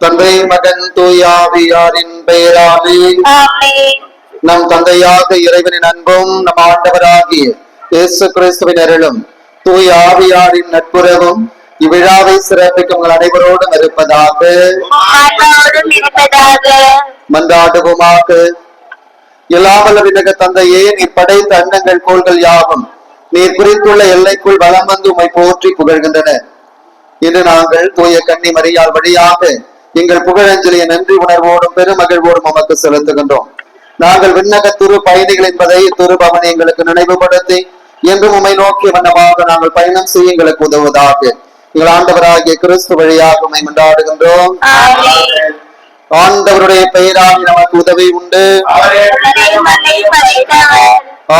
தந்தை மகன் தூயாவியாரின் பெயராலே நம் தந்தையாக இறைவனின் அன்பும் நம் ஆண்டவராகிய இயேசு கிறிஸ்துவின் அருளும் தூய ஆவியாரின் நட்புறவும் இவ்விழாவை சிறப்பிக்கும் உங்கள் அனைவரோடும் இருப்பதாக மன்றாடுவோமாக. எல்லாவல்ல விதக தந்தையே நீர் படைத்த அன்னங்கள் கோள்கள் யாவும் நீர் குறித்துள்ள எல்லைக்குள் வலம் வந்து உம்மை போற்றி புகழ்கின்றன. இன்று நாங்கள் தூய கன்னி மரியாள் வழியாக எங்கள் புகழஞ்சலியை நன்றி உணர்வோடும் பெருமகிழ்வோடும் உமக்கு செலுத்துகின்றோம். நாங்கள் விண்ணக துரு பயணிகள் என்பதை துருபவனை எங்களுக்கு நினைவுபடுத்தி என்றும் உம்மை நோக்கிய வண்ணமாக நாங்கள் பயணம் செய்ய எங்களுக்கு உதவுவதாக. எங்கள் ஆண்டவராகிய கிறிஸ்து வழியாக உம்மை கொண்டாடுகின்றோம் ஆண்டவருடைய பெயரால் நமக்கு உதவி உண்டு.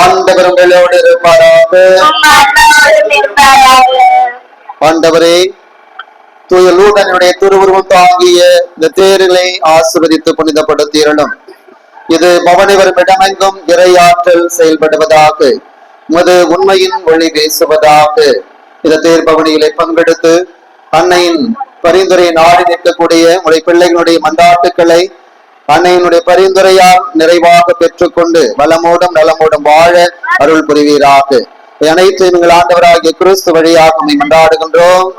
ஆண்டவர் உங்களோடு உம் இருப்பாராக. ஆண்டவரே தூய லூதனுடைய திருவுருவம் தாங்கிய இந்த தேர்களை ஆசிர்வதித்து புனிதப்படுத்தியிருளும். இது பவனி வரும் இடமெங்கும் இறையாற்றல் செயல்படுவதாக உமது உண்மையின் ஒளி வீசுவதாக இந்த தேர் பவனியிலே பங்கெடுத்து அன்னையின் பரிந்துரை நாடி நிற்கக்கூடிய உடைய பிள்ளைகளுடைய மன்றாட்டுக்களை அன்னையினுடைய பரிந்துரையால் நிறைவாக பெற்றுக்கொண்டு வளமோடும் நலமோடும் வாழ அருள் புரிவீராக. அனைத்து அனைத்தையும் எங்கள் ஆண்டவராகிய கிறிஸ்து வழியாக உம்மை மன்றாடுகின்றோம்.